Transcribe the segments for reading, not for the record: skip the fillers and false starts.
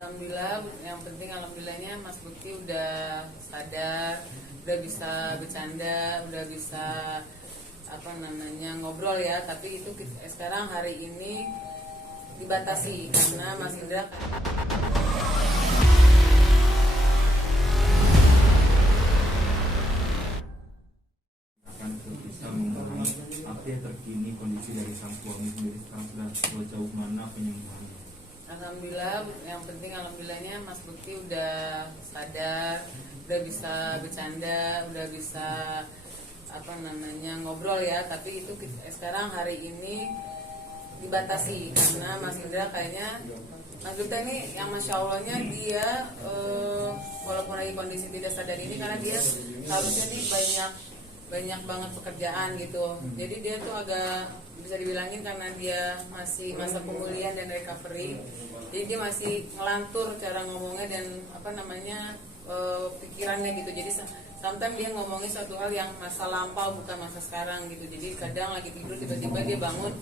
Alhamdulillah, yang penting alhamdulillahnya Mas Bukti udah sadar, udah bisa bercanda, udah bisa ngobrol ya. Tapi itu sekarang hari ini dibatasi karena Mas Indra akan bisa membahas update terkini kondisi dari sang suami sendiri sekarang sudah sejauh mana penyembuhannya. Alhamdulillah, yang penting alhamdulillahnya Mas Bukti udah sadar, udah bisa bercanda, udah bisa ngobrol ya. Tapi itu sekarang hari ini dibatasi karena Mas Indra kayaknya Mas Duta ini yang Masya Allahnya dia walaupun lagi kondisi tidak sadar ini karena dia harusnya nih banyak banget pekerjaan gitu. Jadi dia tuh agak bisa dibilangin karena dia masih masa pemulihan dan recovery. Jadi dia masih ngelantur cara ngomongnya dan pikirannya gitu. Jadi sometimes dia ngomongin suatu hal yang masa lampau bukan masa sekarang gitu. Jadi kadang lagi tidur tiba-tiba dia bangun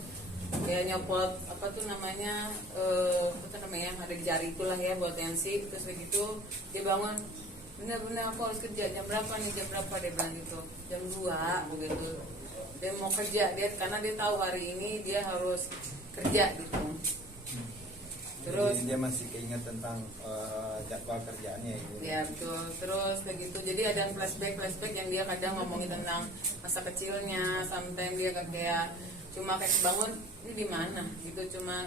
kayak nyopot ada di jari itulah ya buat tensi, terus begitu dia bangun, bener-bener aku harus kerja jam berapa dia bilang gitu, jam 2 begitu dia mau kerja karena dia tahu hari ini dia harus kerja gitu. Terus jadi dia masih keinget tentang jadwal kerjaannya gitu. Ya betul. Terus begitu jadi ada flashback yang dia kadang ngomongin tentang masa kecilnya. Sometimes dia kayak cuma kayak bangun ini di mana gitu, cuma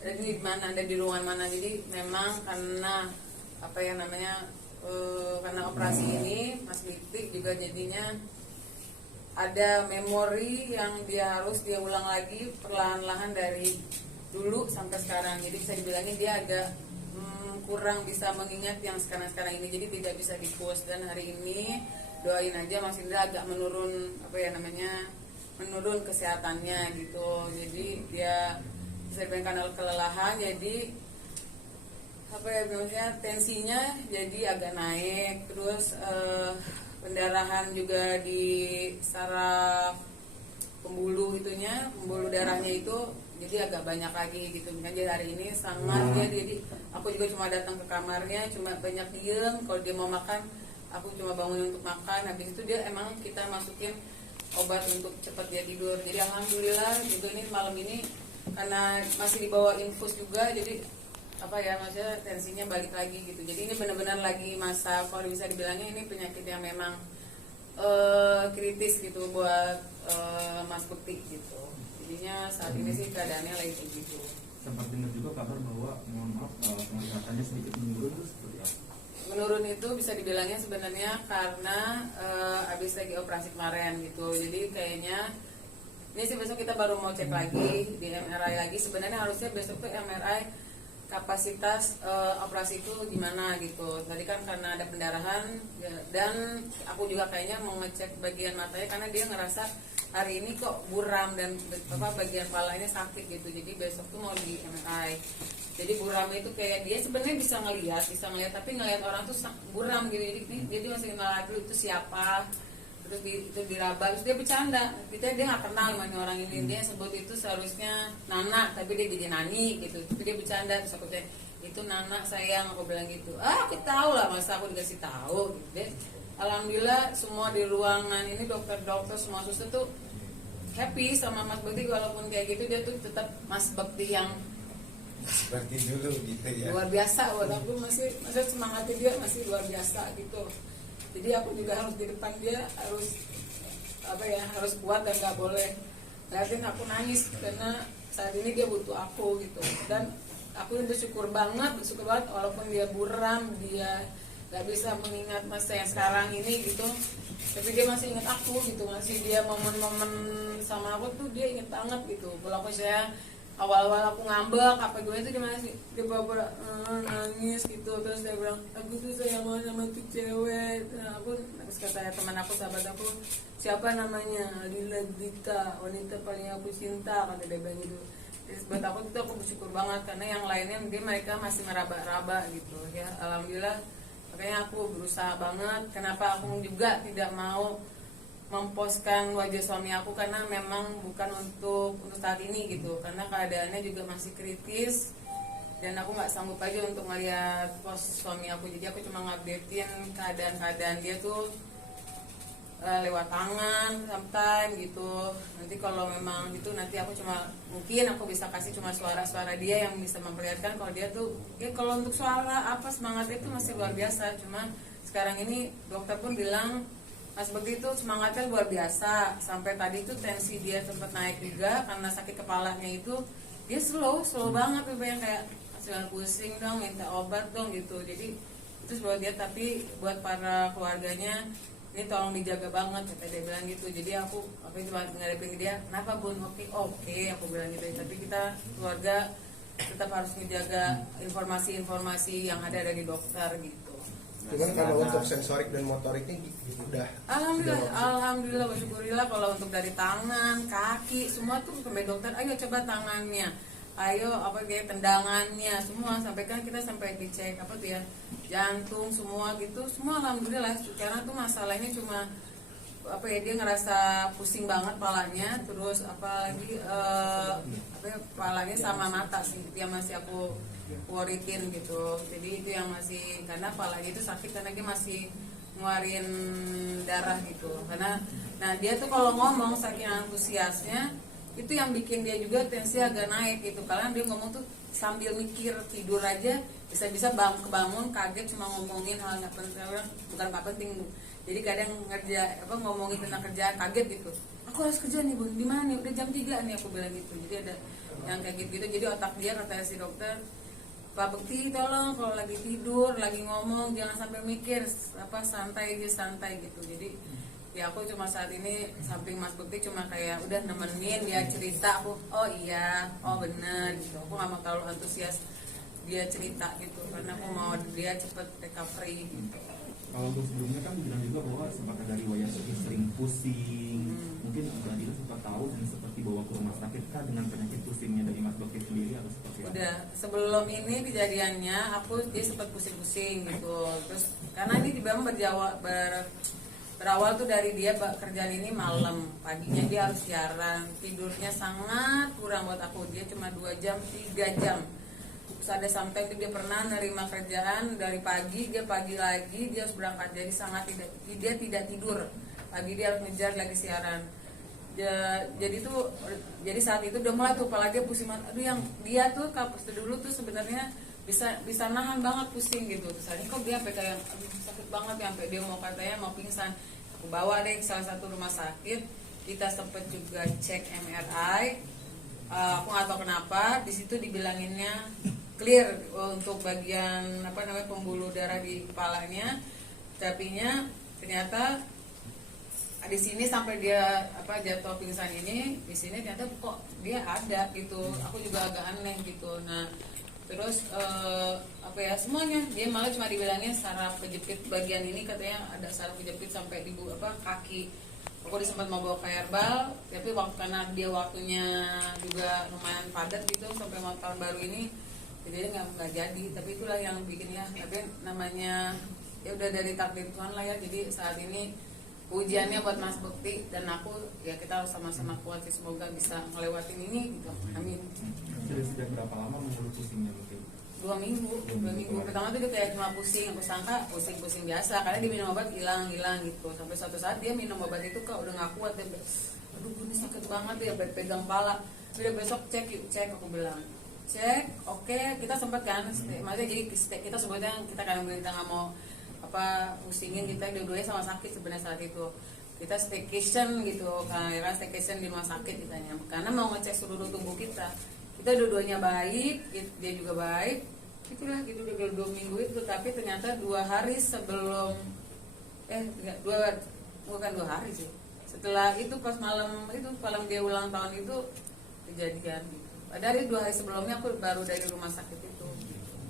ada di mana, ada di ruangan mana. Jadi memang karena karena operasi ini Mas Litik juga jadinya ada memori yang dia ulang lagi perlahan-lahan dari dulu sampai sekarang. Jadi bisa dibilangin dia agak kurang bisa mengingat yang sekarang ini, jadi tidak bisa di-push. Dan hari ini doain aja Mas Indra agak menurun menurun kesehatannya gitu. Jadi dia bisa dibilangkan kelelahan, jadi tensinya jadi agak naik, terus pendarahan juga di saraf pembuluh darahnya itu jadi agak banyak lagi gitu. Jadi hari ini sangat jadi aku juga cuma datang ke kamarnya, cuma banyak diem. Kalau dia mau makan, aku cuma bangun untuk makan. Habis itu dia emang kita masukin obat untuk cepat dia tidur. Jadi alhamdulillah gitu, ini malam ini karena masih dibawa infus juga, jadi tensinya balik lagi gitu. Jadi ini benar-benar lagi masa, kalau bisa dibilangnya ini penyakit yang memang kritis gitu buat Mas Bukti gitu. Jadinya saat ini sih keadaannya lagi begitu. Sempat dengar juga kabar bahwa kesehatannya sedikit menurun, itu seperti apa? Menurun itu bisa dibilangnya sebenarnya karena habis lagi operasi kemarin gitu. Jadi kayaknya ini sih besok kita baru mau cek lagi di MRI lagi. Sebenarnya harusnya besok tuh MRI kapasitas operasi itu gimana gitu. Tadi kan karena ada pendarahan dan aku juga kayaknya mau ngecek bagian matanya karena dia ngerasa hari ini kok buram dan bagian kepalanya sakit gitu. Jadi besok tuh mau di MRI. Jadi buramnya itu kayak dia sebenarnya bisa ngelihat tapi ngelihat orang tuh buram gitu. Jadi dia masih kenal dulu itu siapa. Terus itu diraba, terus dia bercanda. Dia nggak kenal sama orang ini. Dia sebut itu seharusnya Nana, tapi dia jadi Nani gitu. Tapi dia bercanda, terus aku cek itu Nana sayang, aku bilang gitu. Aku tahu lah, masa aku dikasih tahu gitu. Alhamdulillah semua di ruangan ini dokter semua suster tuh happy sama Mas Bukti. Walaupun kayak gitu dia tuh tetap Mas Bukti yang Seperti dulu gitu ya. luar biasa. Buat aku masih semangatnya dia masih luar biasa gitu. Jadi aku juga harus di depan dia harus kuat dan nggak boleh liatin aku nangis karena saat ini dia butuh aku gitu. Dan aku bersyukur banget walaupun dia buram, dia nggak bisa mengingat masa yang sekarang ini gitu, tapi dia masih ingat aku gitu, masih dia momen-momen sama aku tuh dia inget banget gitu. Kalau saya awal-awal aku ngambek itu dia bawa nangis gitu. Terus dia bilang aku tuh sayang sama tuh cewek. Terus kata teman aku, sahabat aku, siapa namanya, Lila Dita, wanita paling aku cinta, kata dia bilang gitu. Terus buat aku itu aku bersyukur banget karena yang lainnya mereka masih meraba-raba gitu ya. Alhamdulillah, makanya aku berusaha banget. Kenapa aku juga tidak mau memposkan wajah suami aku karena memang bukan untuk saat ini gitu, karena keadaannya juga masih kritis. dan aku nggak sanggup aja untuk ngeliat pos suami aku, jadi aku cuma ngupdatein keadaan dia tuh lewat tangan sometimes gitu. Nanti kalau memang itu nanti aku cuma mungkin aku bisa kasih cuma suara-suara dia yang bisa memperlihatkan kalau dia tuh ya kalau untuk suara apa semangatnya itu masih luar biasa. Cuma sekarang ini dokter pun bilang Mas Bekti itu semangatnya luar biasa, sampai tadi itu tensi dia sempat naik juga karena sakit kepalanya itu dia slow banget tuh, yang kayak masih pusing dong, minta obat dong gitu. Jadi itu buat dia, tapi buat para keluarganya ini tolong dijaga banget kata dia bilang gitu. Jadi aku cuma ngadepin dia, kenapa Bun? Oke aku bilang gitu. Tapi kita keluarga tetap harus menjaga informasi-informasi yang ada dari dokter gitu. Cuman kalau untuk sensorik dan motorik ini udah Alhamdulillah bersyukurillah. Kalau untuk dari tangan, kaki, semua tuh sampai dokter, ayo coba tangannya, ayo kayak tendangannya, semua sampai kan kita sampai dicek jantung semua gitu, semua alhamdulillah. Karena tuh masalahnya cuma dia ngerasa pusing banget palanya, terus palanya sama mata sih yang masih aku worritin gitu. Jadi itu yang masih, karena palanya itu sakit karena dia masih ngeluarin darah gitu. Karena dia tuh kalau ngomong saking antusiasnya itu yang bikin dia juga tensi agak naik gitu. Karena dia ngomong tuh sambil mikir, tidur aja bisa-bisa kebangun kaget cuma ngomongin hal nggak penting, bukan nggak penting. Jadi kadang ngomongin tentang kerjaan kaget gitu. Aku harus kerja nih Bun, di mana nih? Udah jam 3 nih, aku bilang gitu. Jadi ada yang kayak gitu. Jadi otak dia, kata si dokter, Pak Bekti tolong kalau lagi tidur, lagi ngomong jangan sampai mikir, santai gitu. Jadi ya aku cuma saat ini samping Mas Bekti cuma kayak udah nemenin dia cerita, aku oh iya, oh bener gitu. Aku nggak mau terlalu antusias dia cerita gitu, karena aku mau dia cepet recovery gitu. Kalau untuk sebelumnya kan bilang juga bahwa sempat ada riwayat sering pusing, mungkin Mbak Dila sempat tahu dan seperti bawa ke rumah sakit kah dengan penyakit pusingnya dari Mas Bekti sendiri atau seperti apa? Udah sebelum ini kejadiannya dia sempat pusing-pusing gitu. Terus karena ini memang berawal tuh dari dia kerjaan ini malam, paginya dia harus siaran, tidurnya sangat kurang buat aku, dia cuma 2 jam 3 jam. Terus ada sampai dia pernah nerima kerjaan dari pagi, dia pagi lagi dia harus berangkat, jadi dia tidak tidur pagi, dia harus ngejar lagi siaran. Jadi saat itu udah mulai tuh kepala dia pusing. Aduh, yang dia tuh kapas dulu tuh sebenarnya bisa nahan banget pusing gitu. Terus ini kok dia sampai kayak sakit banget ya, sampai dia katanya mau pingsan. Aku bawa deh ke salah satu rumah sakit, kita sempet juga cek MRI. Aku nggak tahu kenapa di situ dibilanginnya clear untuk bagian pembuluh darah di kepalanya, tapinya ternyata di sini sampai dia jatuh pingsan ini, di sini ternyata kok dia ada gitu. Aku juga agak aneh gitu. Nah terus semuanya dia malah cuma dibilangin saraf kejepit bagian ini, katanya ada saraf kejepit sampai di kaki. Aku sempat mau bawa ke herbal, tapi karena dia waktunya juga lumayan padat gitu sampai mau tahun baru ini, jadi nggak jadi. Tapi itulah yang bikin tapi namanya ya udah dari takdir Tuhan lah ya. Jadi saat ini ujiannya buat Mas Bekti dan aku, ya kita harus sama-sama kuat sih, semoga bisa ngelewatin ini gitu. Amin. Sudah berapa lama mengeluh pusingnya mungkin? 2 minggu. Pertama tuh dia kayak cuma pusing, aku sangka pusing biasa karena dia minum obat hilang gitu. Sampai suatu saat dia minum obat itu udah nggak kuat, dia aduh ini sakit banget ya, pegang pala. Udah besok cek aku bilang cek, oke. Kita sempat kan maksudnya jadi kita sebutnya kita kadang kita nggak mau pusingin, kita dua-duanya sama sakit sebenarnya saat itu. Kita staycation gitu, karena staycation di rumah sakit ditanya, karena mau ngecek seluruh tubuh kita dua-duanya baik, dia juga baik, itulah gitu udah 2 minggu itu. Tapi ternyata 2 hari sebelum bukan 2 hari sih, setelah itu pas malam dia ulang tahun itu kejadian gitu. Dari 2 hari sebelumnya aku baru dari rumah sakit itu.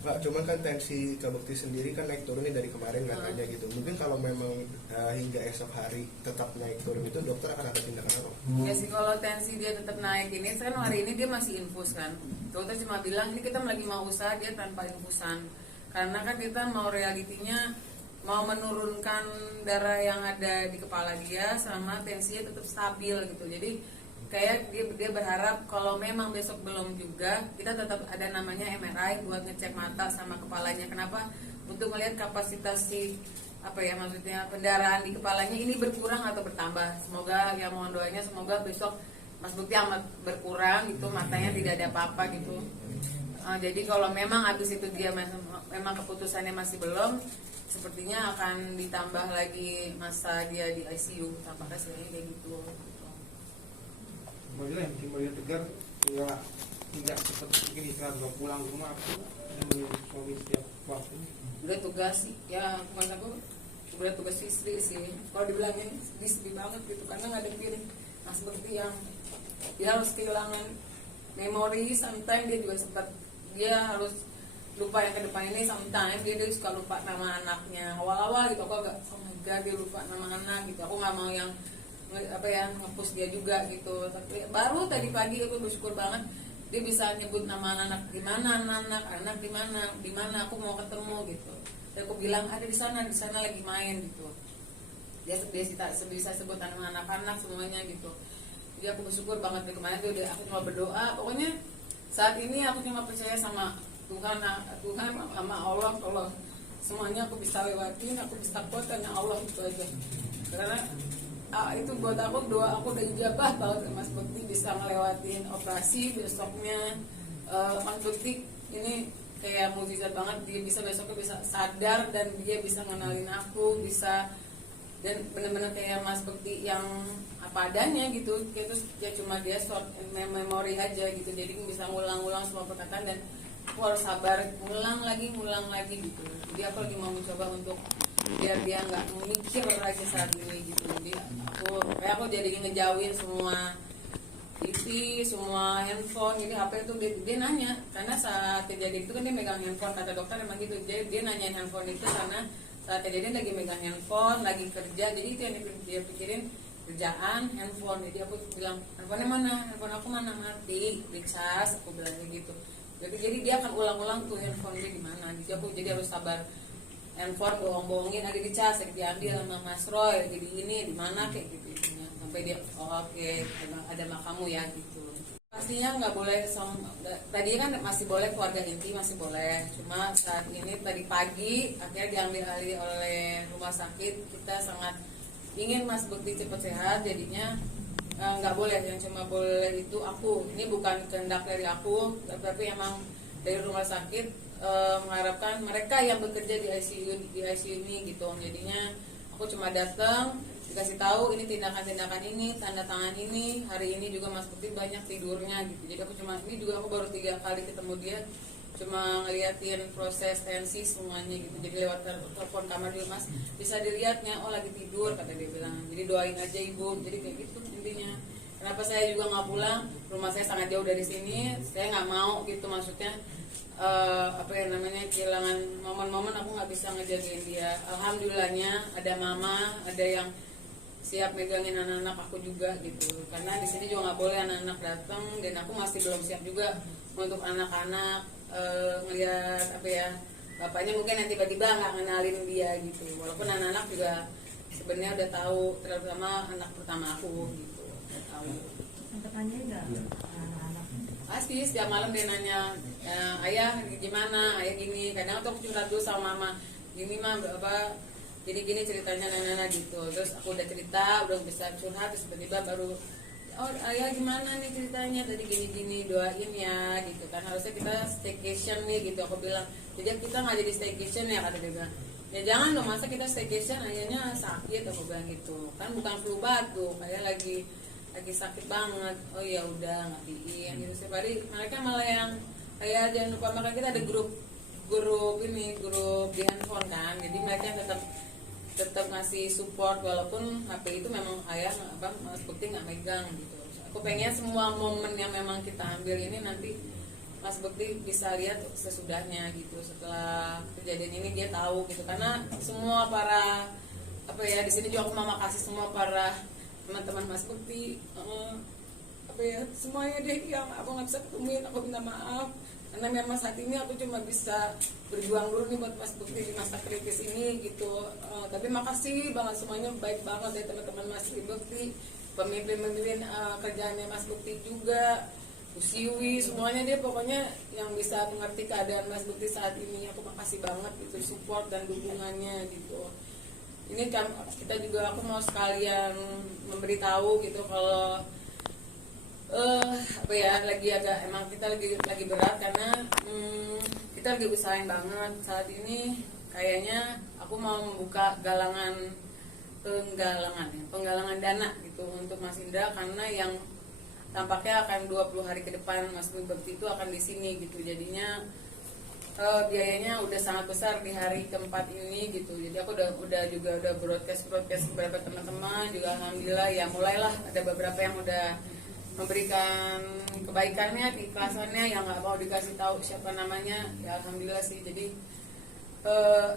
Pak, cuman kan tensi Kak Bekti sendiri kan naik turun nih dari kemarin katanya gitu. Mungkin kalau memang hingga esok hari tetap naik turun itu dokter akan ada tindakan apa? Ya sih, kalau tensi dia tetap naik ini, sekarang hari ini dia masih infus kan. Dokter cuma bilang ini kita lagi mau usaha dia tanpa infusan. Karena kan kita mau realitinya mau menurunkan darah yang ada di kepala dia sama tensinya tetap stabil gitu. Jadi kayak dia berharap kalau memang besok belum juga, kita tetap ada namanya MRI buat ngecek mata sama kepalanya. Kenapa? Untuk melihat kapasitas si maksudnya pendarahan di kepalanya ini berkurang atau bertambah. Semoga ya, mohon doanya semoga besok Mas Bukti amat berkurang gitu, matanya tidak ada apa-apa gitu. Jadi kalau memang habis itu dia memang keputusannya masih belum, sepertinya akan ditambah lagi masa dia di ICU. Tampaknya sih kayak gitu. Bagaimana yang bikin Maria tegar tidak seperti begini saat mau pulang ke rumah aku suami setiap waktu? Udah tugas ya, mas aku udah tugas istri sih. Kalau dibilangin sedih banget gitu, karena ngadepin Mas Bukti yang dia harus kehilangan memori. Sometimes dia juga sempat dia harus lupa yang ke depan ini. Sometimes dia suka lupa nama anaknya. Awal-awal gitu aku agak oh my god dia lupa nama anak gitu. Aku nggak mau yang nge-push dia juga gitu. Tapi baru tadi pagi aku bersyukur banget dia bisa nyebut nama anak di mana, anak di mana aku mau ketemu gitu. Dan aku bilang ada di sana lagi main gitu. Dia bisa sebut nama anak-anak semuanya gitu. Jadi aku bersyukur banget dari kemarin tuh aku cuma berdoa. Pokoknya saat ini aku cuma percaya sama Tuhan sama Allah. Kalau semuanya aku bisa lewatin, aku bisa kuat karena Allah itu aja. Karena itu buat aku, doa aku udah ijabah banget. Mas Bukti bisa ngelewatin operasi besoknya. Mas Bukti ini kayak mukjizat banget, dia bisa besoknya bisa sadar dan dia bisa ngenalin aku, bisa dan benar-benar kayak Mas Bukti yang apa adanya gitu. Terus ya cuma dia short memory aja gitu, jadi bisa ngulang-ulang semua perkataan dan aku harus sabar ngulang lagi gitu. Jadi aku lagi mau mencoba untuk biar dia nggak mikir lagi saat ini gitu. Jadi aku jadi ngejauhin semua TV, semua handphone. Jadi HP itu dia nanya, karena saat kejadian itu kan dia megang handphone, kata dokter emang gitu. Jadi dia nanyain handphone itu karena saat kejadian lagi megang handphone, lagi kerja. Jadi itu yang dia pikirin, kerjaan, handphone. Jadi aku bilang handphonenya mana, handphone aku mana, mati, dicas, aku bilang gitu. Jadi dia akan ulang-ulang tuh handphone dia di mana. Jadi aku harus sabar. Handphone bohong-bohongin ada dicas, diambil sama Mas Roy, jadi ini di mana kayak gitu intinya. Sampai dia oke, ada makamu ya gitu. Pastinya nggak boleh tadi kan masih boleh keluarga inti, masih boleh. Cuma saat ini tadi pagi akhirnya diambil alih oleh rumah sakit. Kita sangat ingin Mas Bukti cepat sehat, jadinya nggak boleh. Yang cuma boleh itu aku. Ini bukan kehendak dari aku, tapi emang dari rumah sakit mengharapkan mereka yang bekerja di ICU ini gitu. Jadinya aku cuma datang dikasih tahu ini tindakan-tindakan ini, tanda tangan ini. Hari ini juga Mas Bukti banyak tidurnya gitu. Jadi aku aku baru 3 kali ketemu dia, cuma ngeliatin proses tensi semuanya gitu. Jadi lewat telepon kamar dulu, Mas bisa dilihatnya, oh lagi tidur kata dia bilang. Jadi doain aja ibu. Jadi kayak gitu intinya. Kenapa saya juga nggak pulang? Rumah saya sangat jauh dari sini. Saya nggak mau gitu, maksudnya kehilangan momen-momen aku nggak bisa ngejagain dia. Alhamdulillahnya ada mama, ada yang siap megangin anak-anak aku juga gitu. Karena di sini juga nggak boleh anak-anak datang dan aku masih belum siap juga untuk anak-anak ngelihat bapaknya mungkin yang tiba-tiba nggak ngenalin dia gitu. Walaupun anak-anak juga sebenarnya udah tahu, terutama anak pertama aku gitu. Udah tahu. Sempat tanya nggak anak-anak? Pasti setiap malam dia nanya, ayah gimana, ayah gini. Kadang tuh aku curhat dulu sama mama, gini mah gini ceritanya nana gitu. Terus aku udah cerita, udah bisa curhat, terus tiba-tiba baru oh ayah gimana nih ceritanya tadi gini doain ya gitu kan. Harusnya kita staycation nih gitu, aku bilang. Jadi kita nggak jadi staycation ya, kata dia bilang. Ya jangan dong, masa kita staycation ayahnya sakit, aku bilang gitu. Kan bukan flu batuk, kayak lagi sakit banget. Oh ya udah ngatiin gitu. Setiap hari mereka malah yang kayak jangan lupa makan, kita ada grup di handphone kan. Jadi mereka tetap ngasih support walaupun HP itu memang ayah Mas Bukti nggak megang gitu. Aku pengen semua momen yang memang kita ambil ini nanti Mas Bukti bisa lihat sesudahnya gitu. Setelah kejadian ini dia tahu gitu, karena semua para di sini juga aku mau makasih semua para teman-teman Mas Bukti, semuanya deh yang aku nggak bisa ketemuin, aku minta maaf karena memang saat ini aku cuma bisa berjuang dulu nih buat Mas Bukti di masa kritis ini gitu. Tapi makasih banget semuanya, baik banget ya teman-teman Mas Bukti pemimpin kerjaannya Mas Bukti juga, Bu Siwi, semuanya dia pokoknya yang bisa mengerti keadaan Mas Bukti saat ini. Aku makasih banget itu support dan dukungannya gitu. Ini kan kita juga, aku mau sekalian memberitahu gitu kalau apa ya, lagi agak, emang kita lagi berat karena kita lagi usahain banget saat ini. Kayaknya aku mau membuka penggalangan dana gitu untuk Mas Indra, karena yang tampaknya akan 20 hari ke depan Mas Bukti itu akan di sini gitu. Jadinya biayanya udah sangat besar di hari keempat ini gitu. Jadi aku udah broadcast beberapa teman-teman juga, alhamdulillah ya mulailah ada beberapa yang udah memberikan kebaikannya, keikhlasannya, yang nggak mau dikasih tahu siapa namanya ya, alhamdulillah sih. Jadi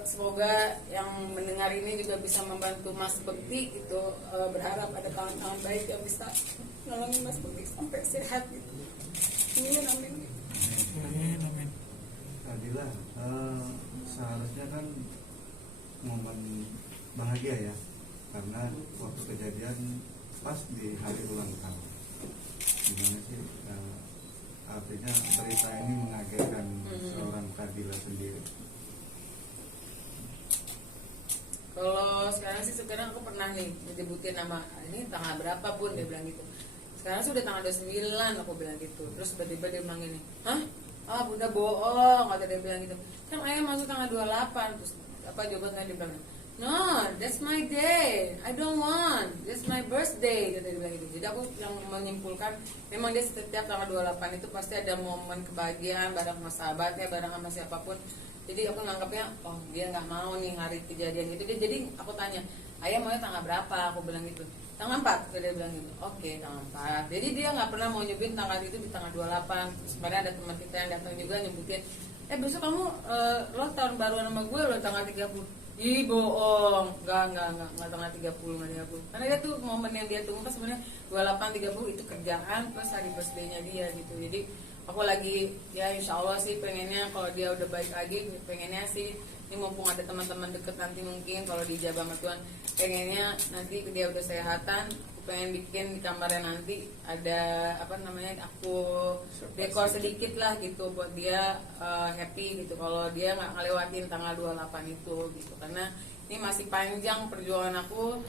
semoga yang mendengar ini juga bisa membantu Mas Bukti gitu. Berharap ada tangan-tangan baik yang bisa nolongin Mas Bukti sampai sehat gitu. Amin, amin. Amin. Adila, seharusnya kan momen bahagia ya, karena waktu kejadian pas di hari ulang tahun. Gimana sih, artinya berita ini mengagetkan seorang Kadila sendiri. Kalau sekarang sih, sekarang aku pernah nih nyebutin nama ini tanggal berapa pun, dia bilang gitu. Sekarang sudah tanggal 29, aku bilang gitu. Terus tiba-tiba dia bilang gini, hah? Ah, bunda bohong, kata dia bilang gitu. Kan ayah masuk tanggal 28. Terus apa jawabannya, dia bilang, no, that's my day, I don't want, that's my birthday, kata dia bilang gitu. Jadi aku yang menyimpulkan, memang dia setiap tanggal 28 itu pasti ada momen kebahagiaan bareng sama sahabatnya, bareng sama siapapun. Jadi aku nganggapnya, oh dia nggak mau nih hari kejadian itu. Jadi aku tanya, ayah maunya tanggal berapa? Aku bilang gitu, tanggal 4, dia bilang gitu. Oke, tanggal 4. Jadi dia nggak pernah mau nyebutin tanggal itu di tanggal 28. Sebenarnya ada teman kita yang datang juga nyebutin, besok kamu lo tahun baruan sama gue lo tanggal 30. Ih bohong, nggak tanggal 30, nggak 30. Karena dia tuh momen yang dia tunggu kan sebenarnya 28, 30 itu kerjaan plus hari birthday-nya dia gitu. Jadi aku lagi ya insya Allah sih pengennya kalau dia udah baik lagi, pengennya sih ini mumpung ada teman-teman deket nanti mungkin kalau dijabah sama Tuhan, pengennya nanti dia udah sehatan, aku pengen bikin di kamarnya nanti ada apa namanya, aku dekor sedikit lah gitu buat dia happy gitu kalau dia nggak ngelewatin tanggal 28 itu gitu. Karena ini masih panjang perjuangan aku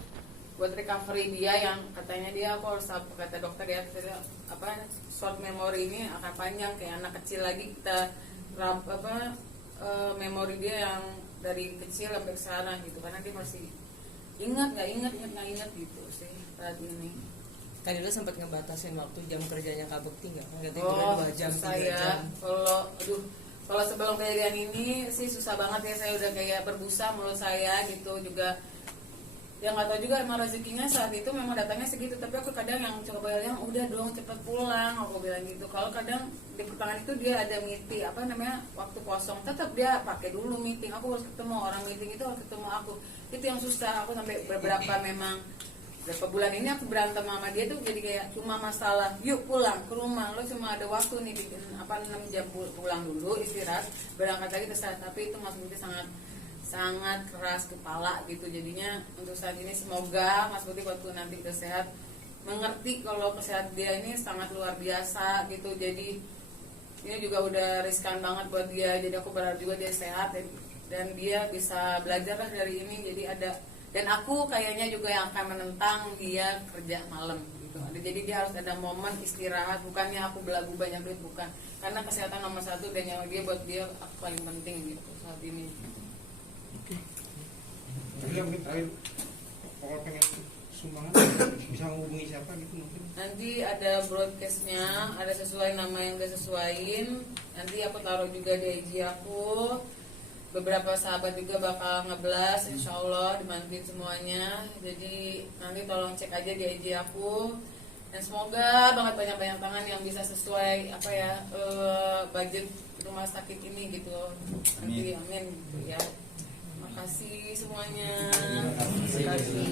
buat recovery dia, yang katanya dia, aku harus kata dokter ya, apa short memory ini akan panjang kayak anak kecil lagi, kita memori dia yang dari kecil sampai sekarang gitu, karena dia masih nggak ingat gitu sih saat ini. Kan dulu sempat ngebatasin waktu jam kerjanya Kak Bukti nggak? Nggak Oh, 2 jam, 3 saya jam. kalau sebelum kejadian ini sih susah banget ya, saya udah kayak berbusa mulut saya gitu juga. Yang nggak tahu juga emang rezekinya saat itu memang datangnya segitu, tapi aku kadang yang coba yang udah dong cepet pulang, aku bilang gitu. Kalau kadang di pertengahan itu dia ada meeting apa namanya waktu kosong, tetap dia pakai dulu meeting, aku harus ketemu orang, meeting itu harus ketemu aku, itu yang susah. Aku sampai beberapa bulan ini aku berantem sama dia tuh, jadi kayak cuma masalah yuk pulang ke rumah, lo cuma ada waktu nih bikin 6 jam, pulang dulu istirahat, berangkat lagi terserah. Tapi itu Mas Bukti sangat keras kepala gitu. Jadinya untuk saat ini semoga Mas Bukti waktu nanti udah sehat mengerti kalau kesehatan dia ini sangat luar biasa gitu. Jadi ini juga udah riskan banget buat dia, jadi aku berharap juga dia sehat dan dia bisa belajar lah dari ini. Jadi dan aku kayaknya juga yang akan menentang dia kerja malam gitu. Jadi dia harus ada momen istirahat, bukannya aku belagu banyak duit, bukan, karena kesehatan nomor 1 dan nyawa dia buat dia paling penting gitu saat ini. Jadi mungkin terakhir, kalau pengen sumbangan bisa menghubungi siapa gitu mungkin? Nanti ada broadcastnya, ada sesuai nama yang gak sesuaiin. Nanti aku taruh juga di IG aku. Beberapa sahabat juga bakal ngeblas, insya Allah dibantuin semuanya. Jadi nanti tolong cek aja di IG aku. Dan semoga banget banyak-banyak tangan yang bisa sesuai apa ya budget rumah sakit ini gitu. Nanti amin gitu ya. Makasih semuanya. Terima kasih.